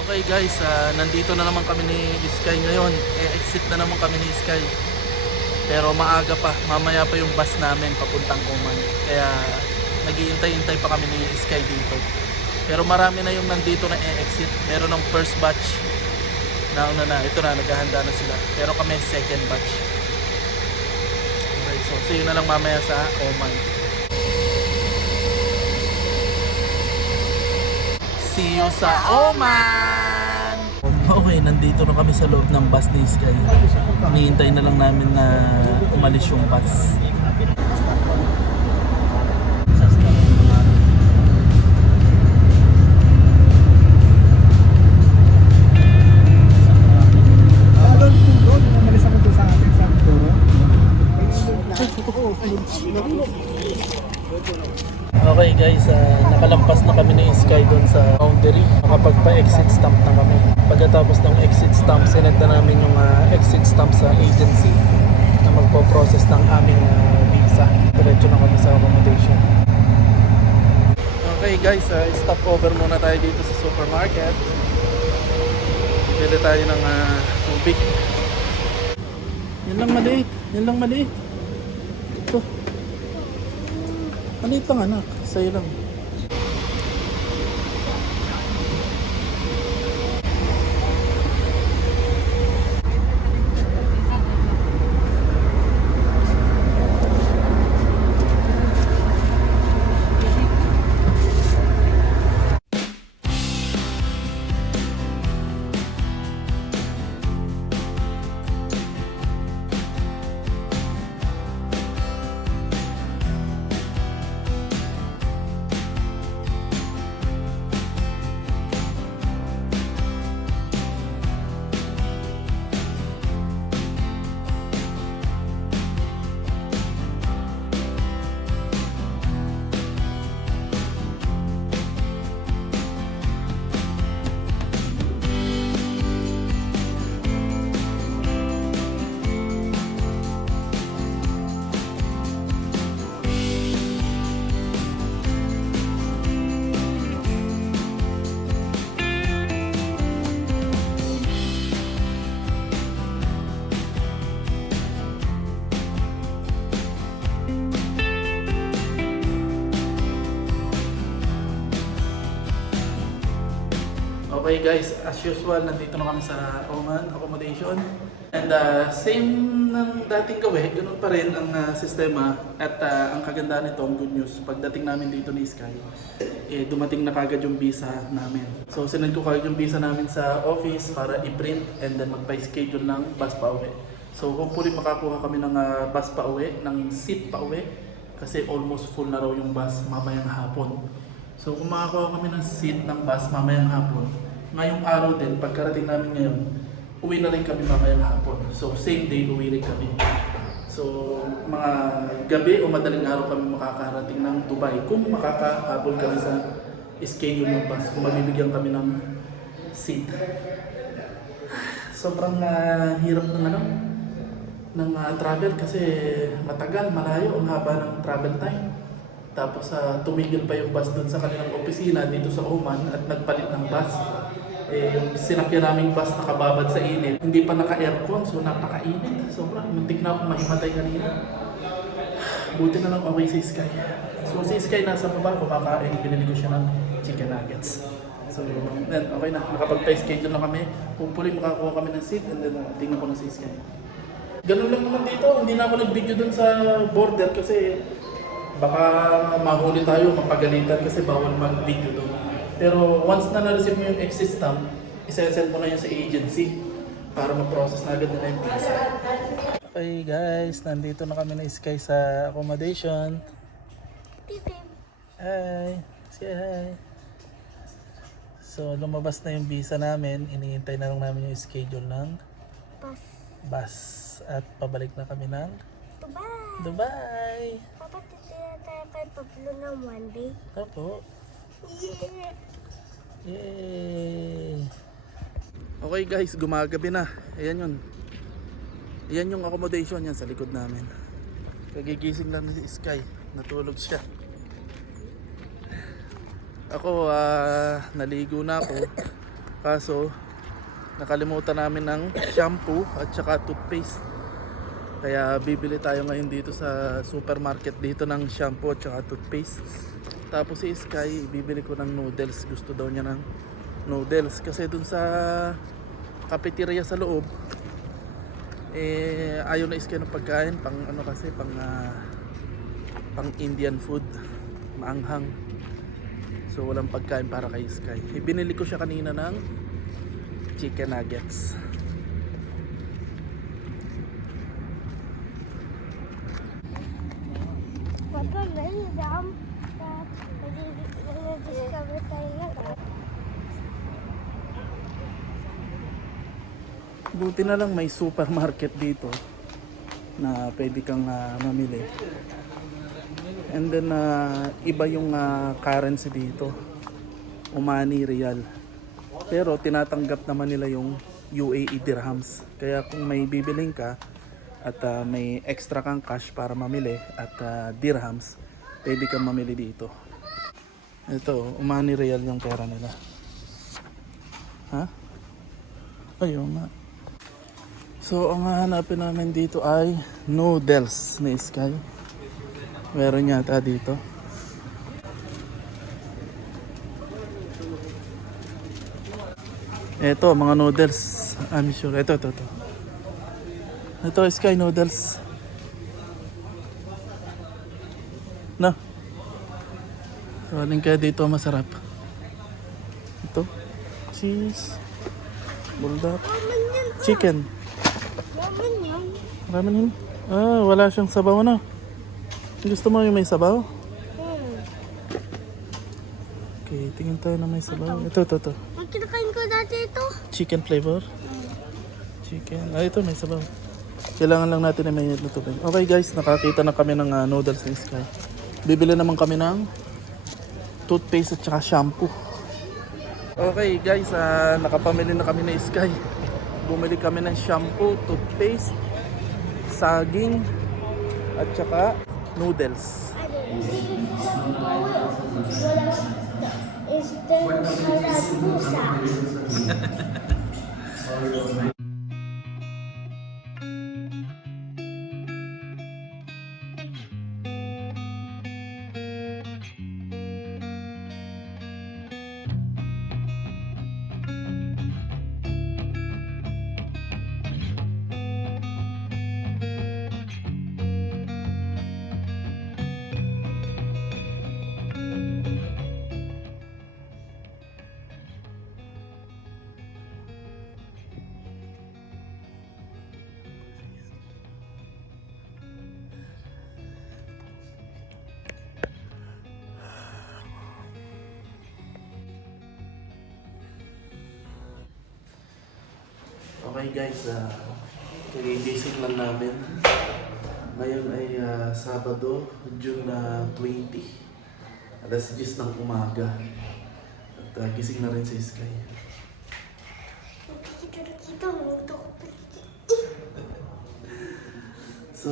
Okay guys, nandito na naman kami ni Sky ngayon. Exit na naman kami ni Sky. Pero maaga pa, mamaya pa yung bus namin papuntang Oman. Kaya naghihintay-hintay pa kami ni Sky dito. Pero marami na yung nandito na exit. Meron ng first batch. Nauna na, ito na, naghahanda na sila. Pero kami second batch. Okay, so see you na lang mamaya sa Oman. See you sa Oman! Okay, nandito na kami sa loob ng bus ni Sky. Hinihintay na lang namin na umalis yung bus. Okay guys, nakalampas na kami ni Sky doon sa boundary. Nakapagpa-exit stamp na kami. Pagkatapos ng exit stamp, sinend na namin yung exit stamp sa agency na magpo-process ng aming visa. Diretso na kami sa accommodation. Okay guys, stop over muna tayo dito sa supermarket. Bili tayo ng tubig. Yan lang maliit. Yan lang maliit. Ito. Maliit lang anak, sa'yo lang. Okay guys, as usual, nandito na kami sa Oman accommodation. And same ng dating gawin, ganun pa rin ang sistema. At ang kagandaan nito, ang good news, pagdating namin dito ni Sky, dumating na kagad yung visa namin. So sinend ko kagad yung visa namin sa office para i-print and then magpa-schedule ng bus pa uwi. So hopefully makakuha kami ng bus pa uwi, ng seat pa uwi. Kasi almost full na raw yung bus mamayang hapon. So kung makakuha kami ng seat ng bus mamayang hapon, ngayong araw din, pagkarating namin ngayon, uwi na rin kami mamayang hapon. So same day, uwi rin kami. So mga gabi o madaling araw kami makakarating ng Dubai. Kung makakahabol kami sa schedule ng bus, kung mabibigyan kami ng seat. Sobrang hirap ng travel kasi matagal, malayo, ang haba ng travel time. Tapos tumigil pa yung bus doon sa kanilang opisina dito sa Oman at nagpalit ng bus. Yung sinakyan naming bus nakababad sa init, hindi pa naka-aircon, so napakainit. Sobrang muntik na akong mahimatay kanina. Buti na lang okay si Sky. So si Sky nasa baba, kumakain, binili ko siya ng chicken nuggets. So then, okay na, nakapag-schedule na kami. Hopefully makakuha kami ng seat and then tingnan ko na si Sky. Ganun lang naman dito, hindi na ako nag-video dun sa border kasi baka mahuli tayo, mapagalitan kasi bawal mag-video doon. Pero once na na-receive mo yung exit stamp, isa-send mo na yun sa agency para ma-process na agad nila yung visa. Okay guys, nandito na kami na Sky sa accommodation. Hi! Say hi! So lumabas na yung visa namin, iniintay na lang namin yung schedule ng bus. At pabalik na kami ng Dubai! Papa, titira tayo kay Pablo ng one day. Opo. Yeah. Yay! Okay guys, gumagabi na. Ayan yun. Ayan yung accommodation yan sa likod namin. Kagigising lang ni Sky. Natulog siya. Ako, naligo na ako. Kaso nakalimutan namin ng shampoo at saka toothpaste. Kaya bibili tayo ngayon dito sa supermarket dito ng shampoo at saka toothpaste. Tapos si Sky, bibili ko ng noodles. Gusto daw niya ng noodles kasi dun sa cafeteria sa loob ayaw na Sky ng pagkain pang ano kasi pang Indian food, maanghang. So walang pagkain para kay Sky. Binili ko siya kanina ng chicken nuggets. Papa, may dam. Nag-discover tayo na. Buti na lang may supermarket dito na pwede kang mamili. And then iba yung currency dito, Omani Real. Pero tinatanggap naman nila yung UAE dirhams. Kaya kung may bibiling ka at may extra kang cash para mamili at dirhams, pwede kang mamili dito. Ito, Omani Real yung pera nila. Ha? Ayun nga. So ang hahanapin namin dito ay noodles ni Sky. Meron yata dito. Ito, mga noodles. I'm sure. Ito. Ito, Sky noodles. Na. Kaling kaya dito masarap. Ito. Cheese. Bulldog. Chicken. Naman yan. Ramen yun. Wala siyang sabaw na. Gusto mo yung may sabaw? Okay, tingin tayo na may sabaw. Ito. Ang kinakain ko dati ito. Chicken flavor. Chicken. Ito may sabaw. Kailangan lang natin na may na tubig. Okay guys, nakakita na kami ng noodles ng Sky. Bibili naman kami ng toothpaste at saka shampoo. Okay guys, nakapamili na kami ng Sky. Bumili kami ng shampoo, toothpaste, saging, at saka noodles. Okay guys, kagigising lang namin. Ngayon ay Sabado, June 20, alas 10 ng umaga. At gising na rin si Sky. Kita mo ito. So,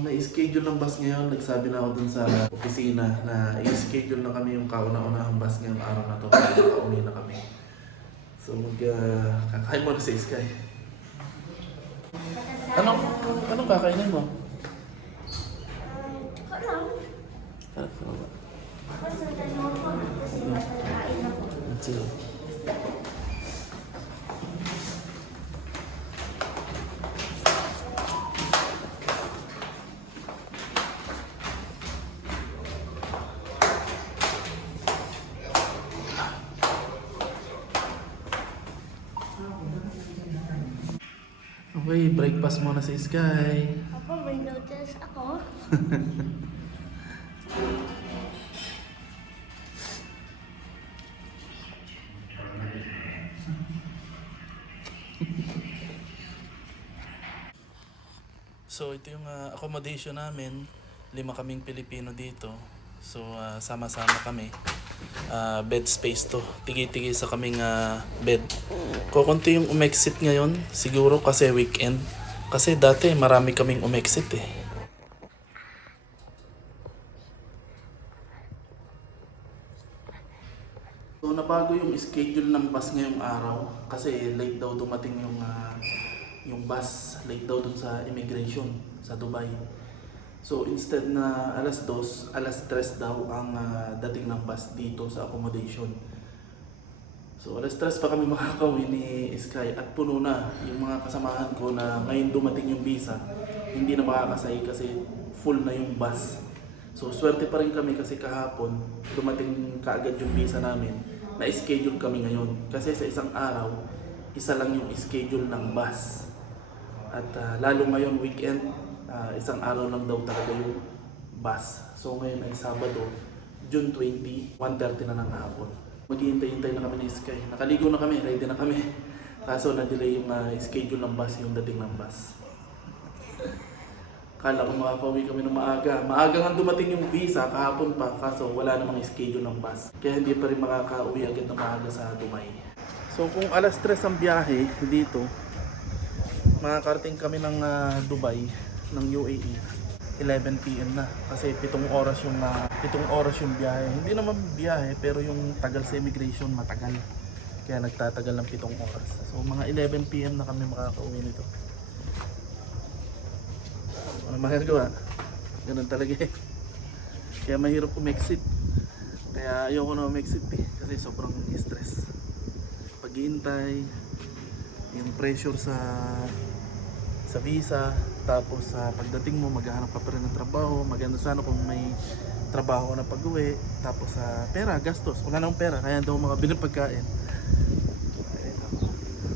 may schedule ng bus ngayon. Nagsabi na ako dun sa opisina na i-schedule na kami yung kauna-unahang bus ngayong araw na to para makauwi na kami. So, kakain mo na si Sky. Anong kakainin mo? Ito lang. Kasi naloko. Kasi matalain ako. Sige. Okay, breakfast muna si Sky. Ako, may noodles ako. So ito yung accommodation namin. 5 kaming Pilipino dito. So sama-sama kami. Bed space to. Tigi-tigi sa kaming bed. Kukunti yung umexit ngayon. Siguro kasi weekend. Kasi dati marami kaming umexit eh. So Nagbago yung schedule ng bus ngayong araw kasi late daw dumating yung bus, late daw dun sa immigration sa Dubai. So instead na alas 2, alas 3 daw ang dating ng bus dito sa accommodation. So alas 3 pa kami makakauwi ni Sky at puno na yung mga kasamahan ko na ngayon dumating yung visa. Hindi na makakasay kasi full na yung bus. So swerte pa rin kami kasi kahapon dumating kaagad yung visa namin. Na-schedule kami ngayon kasi sa isang araw, isa lang yung schedule ng bus. At lalo ngayon weekend, isang araw lang daw talaga yung bus. So ngayon ay Sabado, June 20, 1:30 na ng hapon. Maghihintay-hintay na kami ni Sky. Nakaligo na kami, ready na kami. Kaso na-delay yung schedule ng bus, yung dating ng bus. Kala ko makakauwi kami ng maaga. Maaga nga dumating yung visa kahapon pa, kaso wala namang schedule ng bus. Kaya hindi pa rin makakauwi agad na maaga sa Dubai. So kung alas 3 ang biyahe dito, makakarating kami ng Dubai, ng UAE, 11 PM na. Kasi 7 oras yung biyahe. Hindi naman biyahe, pero yung tagal sa immigration matagal. Kaya nagtatagal ng 7 oras. So mga 11 PM na kami makakauwi nito. Ano magagawa? Ganun talaga eh. Kaya mahirap umexit. Kaya ayoko na umexit eh. Kasi sobrang stress. Paghihintay, yung pressure sa visa. Tapos pagdating mo, maghahanap ka pa rin ng trabaho. Maganda sana kung may trabaho na pag-uwi. Tapos pera, gastos. Wala nang pera, kaya daw makabili ng pagkain.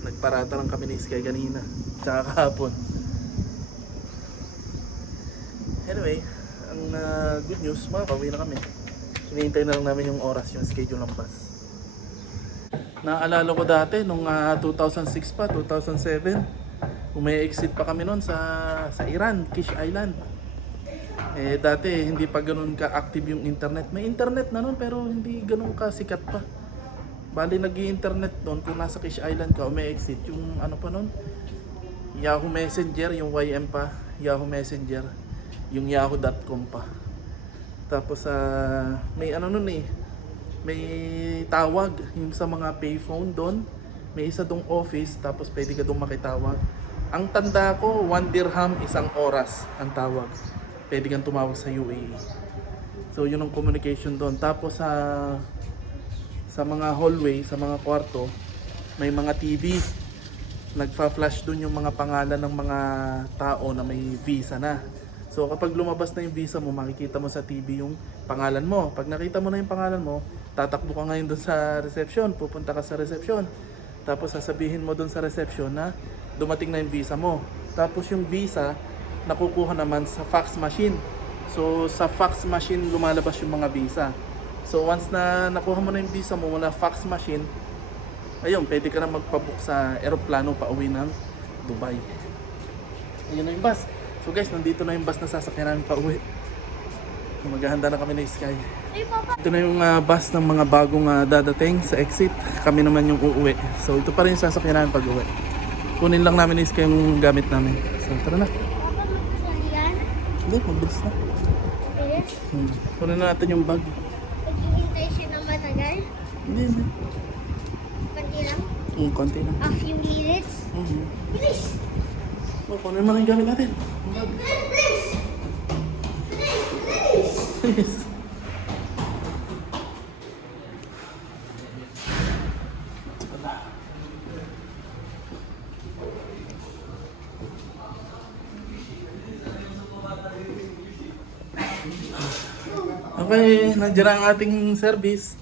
Nagparata lang kami ni Sky kanina. Tsaka kahapon. Anyway, ang good news, makakauwi na kami. Hinihintay na lang namin yung oras, yung schedule ng bus. Naalala ko dati, nung 2006 pa, 2007, umi-exit pa kami noon sa Iran, Kish Island. Eh dati, hindi pa ganun ka-active yung internet. May internet na noon, pero hindi ganun ka-sikat pa. Bali, nag-i-internet doon, kung nasa Kish Island ka, umi-exit. Yung ano pa noon, Yahoo Messenger, yung YM pa, Yahoo Messenger. Yung yahoo.com pa. Tapos may ano nun eh, may tawag yung sa mga payphone doon. May isa dong office, tapos pwede ka dong makitawag. Ang tanda ko, 1 dirham 1 oras ang tawag. Pwede kang tumawag sa UAE. So yun ang communication doon. Tapos sa mga hallway, sa mga kwarto, may mga TV. Nagfa-flash doon yung mga pangalan ng mga tao na may visa na. So kapag lumabas na yung visa mo, makikita mo sa TV yung pangalan mo. Pag nakita mo na yung pangalan mo, tatakbo ka ngayon doon sa reception, pupunta ka sa reception. Tapos sasabihin mo doon sa reception na dumating na yung visa mo. Tapos yung visa, nakukuha naman sa fax machine. So sa fax machine lumalabas yung mga visa. So once na nakuha mo na yung visa mo mula fax machine, ayun, pwede ka na magpabook sa eroplano pa uwi ng Dubai. Ayun na yung bus. So guys, nandito na yung bus na sasakyan namin pa uwi. Maghahanda na kami na Sky. Ito na yung bus ng mga bagong dadating sa exit. Kami naman yung uuwi. So ito pa rin yung sasakyan namin pag uwi. Kunin lang namin ni Sky yung gamit namin. So tara na. Papa, magkasali yan? Hindi, mabilis na. Yes. Kunin na natin yung bag. Naghihintay siya ng matagal? Hindi. Konti lang? Konti lang. A few minutes? Bilis! Kunin mo na yung gamit natin. Yung bag. Please. Okay, nandiyan ang ating service.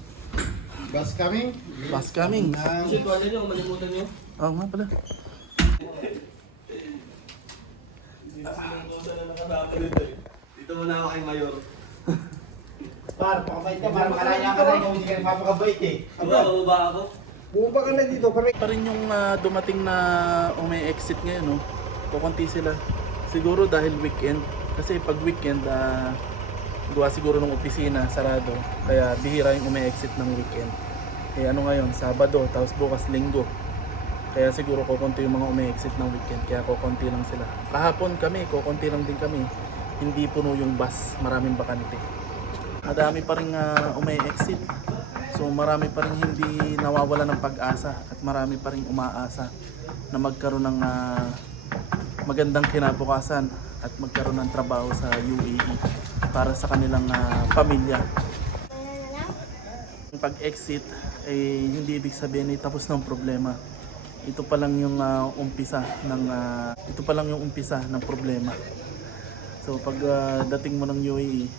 Bus coming? Bus coming. Kasi tuwala nyo, malimutan nyo. Oo nga pala. Dito muna ako kay Mayor. Par, pakabait ka, para makalaya ka na, hindi ka nagpapakabait eh. Baba ako. Bumaba ka na dito, pare. Pa rin yung dumating na umi-exit ngayon, no? Kukunti sila. Siguro dahil weekend. Kasi pag weekend, gawa siguro ng opisina, sarado. Kaya bihira yung umi-exit ng weekend. Eh ano ngayon, Sabado, tapos bukas Linggo. Kaya siguro kukunti yung mga umi-exit ng weekend. Kaya kukunti lang sila. Kahapon kami, kukunti lang din kami. Hindi puno yung bus, maraming bakante. Madami pa rin umi-exit. So marami pa rin hindi nawawala ng pag-asa at marami pa rin umaasa na magkaroon ng magandang kinabukasan at magkaroon ng trabaho sa UAE para sa kanilang pamilya. Ano na lang? Yung pag-exit ay hindi ibig sabihin ay tapos ng problema. Ito pa lang yung umpisa ng problema. So pag dating mo ng UAE,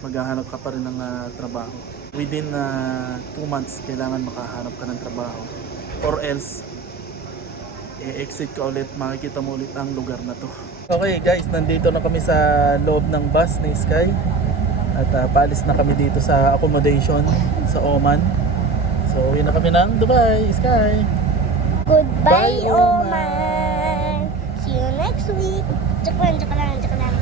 maghahanap ka pa rin ng trabaho. Within 2 months, kailangan makahanap ka ng trabaho. Or else, exit ka ulit, makikita mo ulit ang lugar na to. Okay guys, nandito na kami sa loob ng bus ni Sky. At paalis na kami dito sa accommodation sa Oman. So, uwi na kami ng Dubai, Sky. Goodbye, Bye, Oman. See you next week. Joke lang, joke lang, joke lang.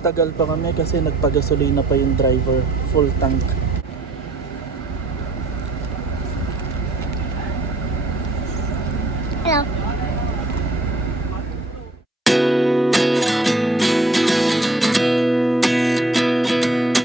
Nagtagal pa kami kasi nagpagasolina pa yung driver, full tank. Hello.